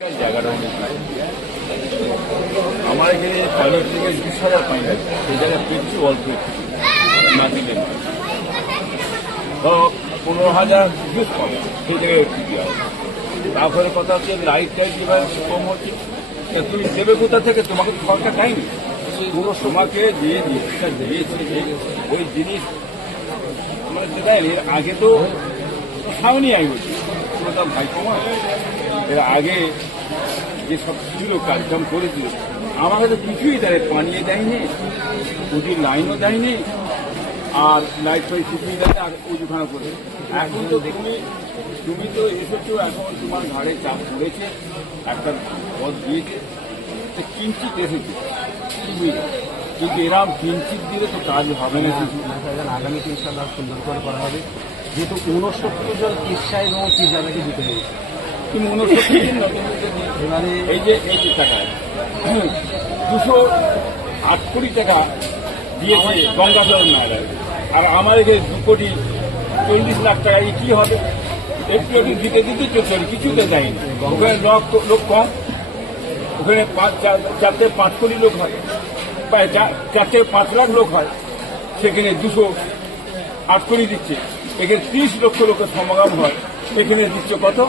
জায়গাটা অনেক নাই। আমার এখানে পানির থেকে 20,000 পানি আছে, সেই জায়গায় পেয়েছি অল্প একটু মাটিতে তো 15,000 ইউজ পাবে, সেই জায়গায় একটু দেওয়া হয়। তারপরে কথা হচ্ছে লাইট টাইট যেভাবে কম হচ্ছে, তুমি দেবে কোথা থেকে? তোমাকে সরকার টাইনি পুরো তোমাকে যে জিনিসটা দিয়েছে ওই জিনিস মানে যেটা এর আগে তো সামনে আই হচ্ছে পুরো তার ভাই কমা। এর আগে যে সব ছিল কাজকাম করেছিল আমার কাছে কিছুই দেয়, পানিয়ে দেয়নি, ওটির লাইনও দেয়নি, আর লাইট ফাইট কিছুই দেয় আর ওজুখানা করে। এখন তো তুমি তো এসেছো, এখন তোমার ঘাড়ে চাপ পড়েছে, একটা পথ দিয়েছে, কিঞ্চিত এসেছে কিন্তু এরকম কিঞ্চিত দিলে তো কাজ হবে না। আগামী 3 সাল সুন্দর করে করা হবে, যেহেতু 69 জন কিসাই এবং কিজাদাকে দিতে হয়েছে। তুমি 69 দিন এবারে এই যে টাকা 208 কোটি টাকা দিয়েছে গঙ্গাধর নারায়ণ, আর আমার এখানে 2,40,00,000 টাকা, এই কি হবে? একটু একটু দিতে দিতে চলছে, কিছুতে দেয়নি। ওখানে লোক কম, ওখানে 4-5 কোটি লোক হয়, 4-5 লাখ লোক হয়, সেখানে 208 কোটি দিচ্ছে। এখানে 30 লক্ষ লোকের সমাগম হয়, এখানে দিচ্ছে কত?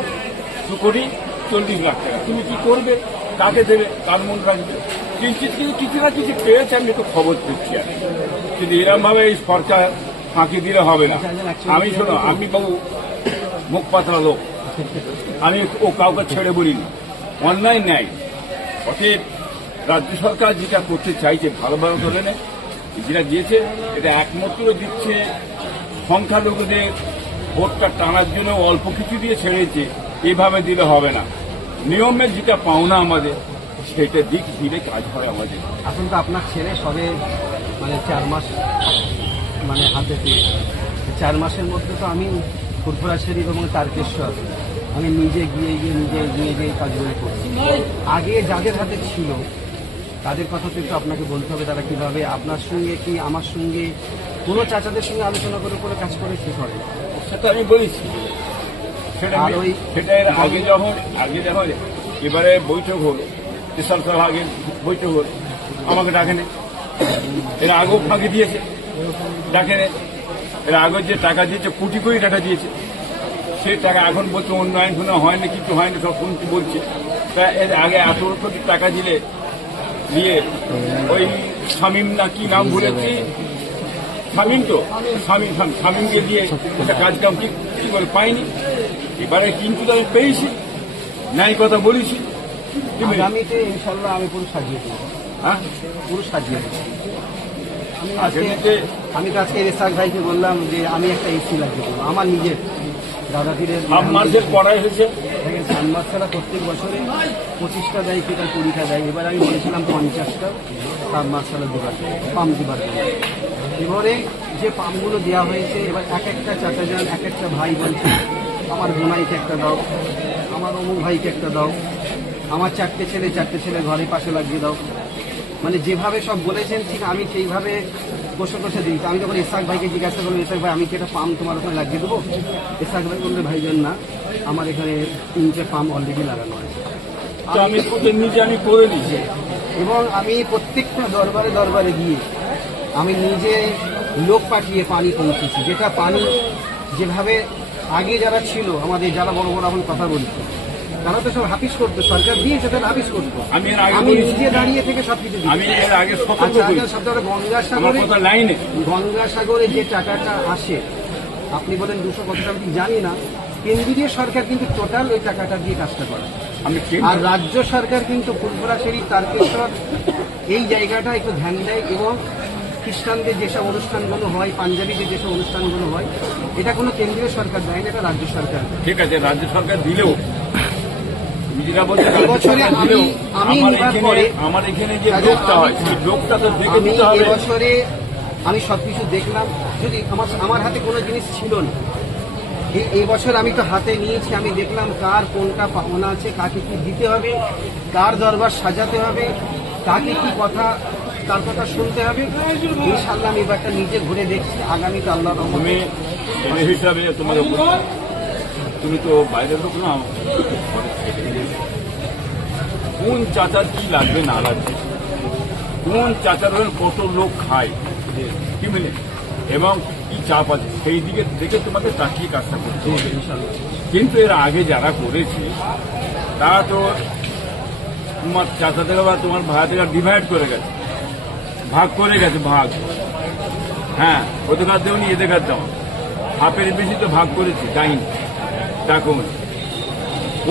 2,40,00,000 টাকা। তুমি কি করবে? কাকে দেবে? কার মন রাখবে? কিঞ্চিত কিন্তু কিছু না কিছু পেয়েছে, আমি তো খবর পেয়েছি। আর কিন্তু এরকম ভাবে এই সরকার ফাঁকি দিলে হবে না। আমি শোনো, আমি বাবু মুখ পাতলা লোক, আমি ও কাউকে ছেড়ে বলিনি, অন্যায় ন্যায়। অতএব রাজ্য সরকার যেটা করতে চাইছে ভালো ভালো ধরে নেয়, যেটা দিয়েছে এটা একমাত্র দিচ্ছে সংখ্যালঘুদের ভোটটা টানার জন্য অল্প কিছু দিয়ে ছেড়েছে। এভাবে দিলে হবে না, নিয়মের যেটা পাওনা আমাদের সেটা দিলে কাজ হয় আমাদের। এখন তো আপনার ছেলে সবে 4 মাস হাতে পেয়েছে। 4 মাসের মধ্যে তো আমি ফুরফুরা শরীফ এবং তারকেশ্বর আমি নিজে গিয়ে কাজগুলো করছি। আগে যাদের হাতে ছিল তাদের কথা তো একটু আপনাকে বলতে হবে, তারা কিভাবে আপনার সঙ্গে কি আমার সঙ্গে কোনো চাচাদের সঙ্গে আলোচনা করে কাজ করে কি করে, সেটা আমি বলেছি। সেটা এর আগে যখন এবারে বৈঠক হলো, 3 সাল আগে বৈঠক হলো, আমাকে ডাকেনি। এর আগেও ফাঁকি দিয়েছে, ডাকেনি। এর আগে যে টাকা দিয়েছে কোটি কোটি টাকা দিয়েছে, সেই টাকা এখন বলছে উন্নয়ন হয়নি, কিছু হয়নি, সব শুনছি বলছে। তা এর আগে 18 কোটি টাকা দিয়ে ওই শামীম না কি নাম বলেছি, শামীমকে দিয়ে একটা কাজকাম কি করে পাইনি। এবারে কিন্তু আমি পেয়েছি, ন্যায় কথা বলেছি। আগামীতে ইনশাল্লাহ আমি পুরো সাজিয়ে দেবো। হ্যাঁ, পুরো সাজিয়ে দেবো। আমি তো আজকে রেসাক ভাইকে বললাম যে আমি একটা এসি লাগিয়ে দেবো আমার নিজের দাদাগিরের। সাবমার্সেল করা এসেছে, দেখেন সাবমার্সেলা প্রত্যেক বছরে 25টা দেয়, কি তার 20টা দেয়। এবার আমি বলেছিলাম 50টা সাবমার্সেলা দেবার, পাম্প দেবার জন্য। এবারে যে পাম্পগুলো দেওয়া হয়েছে, এবার এক একটা চাচা যান, এক একটা ভাই বলছে আমার বোনাইকে একটা দাও, আমার অমুক ভাইকে একটা দাও, আমার 4টে ছেলে ঘরে পাশে লাগিয়ে দাও। যেভাবে সব বলেছেন ঠিক আমি সেইভাবে বসে দিই। আমি যখন এসাক ভাইকে জিজ্ঞাসা করলাম, এসাক ভাই আমি কি একটা পাম্প তোমার ওখানে লাগিয়ে দেবো? এসাক ভাই বললে ভাইজান না, আমার এখানে 3টে পাম্প অলরেডি লাগানো আছে, আমি করে নিয়েছি। এবং আমি প্রত্যেকটা দরবারে গিয়ে আমি নিজে লোক পাঠিয়ে পানি পৌঁছেছি। যেটা পানি যেভাবে আগে যারা ছিল আমাদের, যারা বড় বড় এখন কথা বলছে, তারা তো সব হাফিস করতো, সরকার দিয়েছে তারা হাফিস করতো। আমি নিজে দাঁড়িয়ে থেকে সবকিছু গঙ্গাসাগরে যে টাকাটা আসে, আপনি বলেন 200 কত টাকা জানি না, কেন্দ্রীয় সরকার কিন্তু টোটাল ওই টাকাটা দিয়ে কাজটা করে। আর রাজ্য সরকার কিন্তু ফুরফুরা শরীফ, তারকেশ্বর এই জায়গাটা একটু ধ্যান দেয়। এবং খ্রিস্টানদের যেসব অনুষ্ঠানগুলো হয়, পাঞ্জাবিদের যেসব অনুষ্ঠানগুলো হয়, এটা কোনো কেন্দ্রীয় সরকার দেয় না, এটা রাজ্য সরকার। ঠিক আছে, রাজ্য সরকার দিলেও আমার এখানে যে লোকটা হয়, সেই লোকটা তো দেখে দিতে হবে। এবছরে আমি সবকিছু দেখলাম, যদি আমার হাতে কোনো জিনিস ছিল না, এই বছর আমি তো হাতে নিয়েছি, আমি দেখলাম কার কোনটা পাওনা আছে, কাকে কি দিতে হবে, কার দরবার সাজাতে হবে, কাকে কি কথা, তার কথা শুনতে হবে। ইনশাআল্লাহ আমি এবারটা নিজে ঘুরে দেখছি। আগামীতে আল্লাহ হিসাবে তুমি তো বাইরের লোক না, কোন চাচার কি লাগবে না লাগবে, কোন চাচার হয়ে কত লোক খায়, কি মিলে এবং কি চাপ আছে, সেই দিকে থেকে তোমাকে তাকিয়ে কাজটা করতে হবে। কিন্তু এর আগে যারা করেছে তারা তো তোমার চাচাদের বা তোমার ভাইদের ডিভাইড করে গেছে, ভাগ করে গেছে, ভাগ। হ্যাঁ, ওদের কাছ দেওয়া এদের কাছ দেওয়া, হাফের বেশি তো ভাগ করেছে, যাইনি। দেখো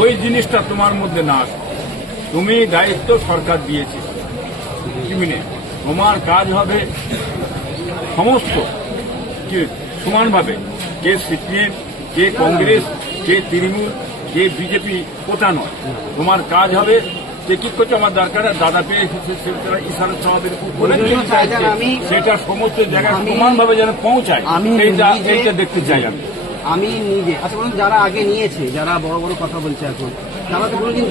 ওই জিনিসটা তোমার মধ্যে না আসে। তুমি দায়িত্ব সরকার দিয়েছে, কি মিনে তোমার কাজ হবে সমস্ত কি সমানভাবে, কে সিপিএম, কে কংগ্রেস, কে তৃণমূল, কে বিজেপি, ওটা নয়। তোমার কাজ হবে যে কি করছে আমার দরকার, দাদা পেয়ে ইশারা সমাবের সেটা সমস্ত জায়গায় সমানভাবে যেন পৌঁছায়, এইটা দেখতে চাই আমি। আমি নিজে, আচ্ছা বলুন, যারা আগে নিয়েছে, যারা বড় বড় কথা বলছে এখন, তারা তো কোনোদিন